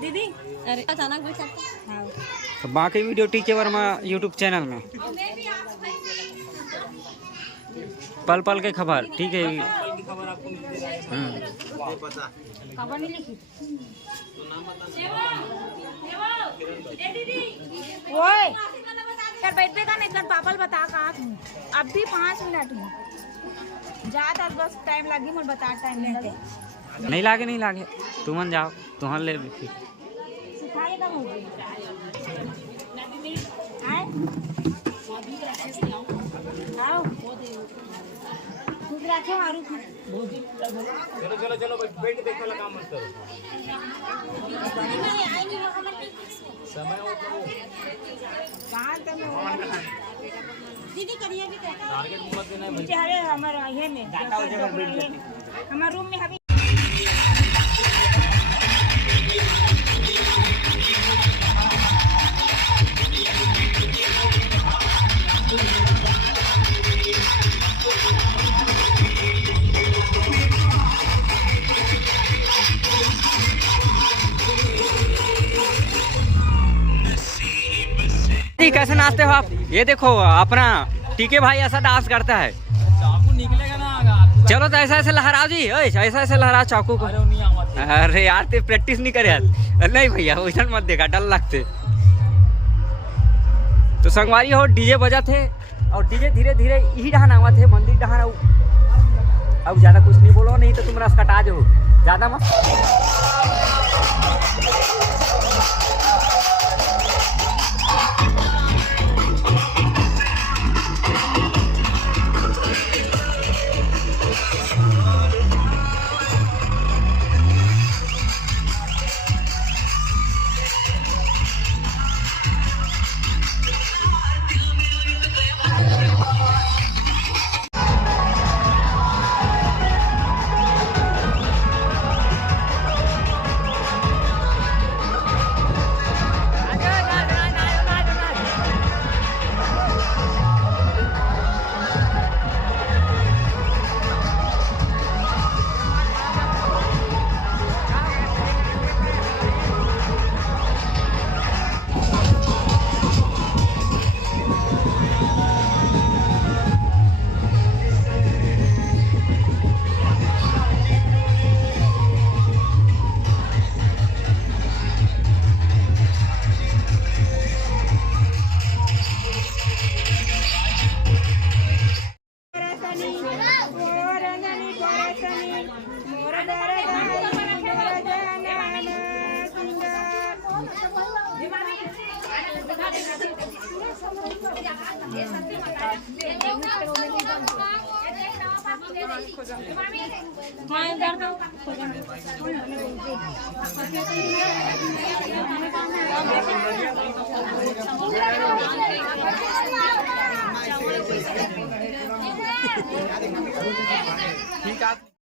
दीदी अरे अचानक भी तो बाकी वीडियो टीके वर्मा यूट्यूब चैनल में पल पल के खबर ठीक है। खबर नहीं लिखी ओए कर बैठे का नहीं कर पापल बता कहाँ तू अब भी 5 मिनट में जा तक बस टाइम लगी मुझे बता टाइम नहीं लागे तुमन जाओ तुहन ले सिखाएगा मुझे आओ खुद रखे मारू चलो बैठ देखा लगा काम मत करो समय हो दीदी करिए भी टारगेट मत देना मुझे हरे हमारा ये में हमारे रूम में अभी कैसे नाचते हो आप? ये देखो अपना टीके भाई ऐसा डांस करता है। चाकू निकलेगा ना चलो तो ऐसा ऐसे लहराओ जी, ऐसा ऐसे लहराओ चाकू को। अरे यार ते प्रैक्टिस नहीं करे नहीं भैया वैसा मत देखा डर लगते। तो संगवारी हो डीजे बजा थे और डीजे धीरे धीरे यही डहान आवा थे मंदिर डहान। अब ज्यादा कुछ नहीं बोलो नहीं तो तुम रस कटा जो ज्यादा मत। ठीक है।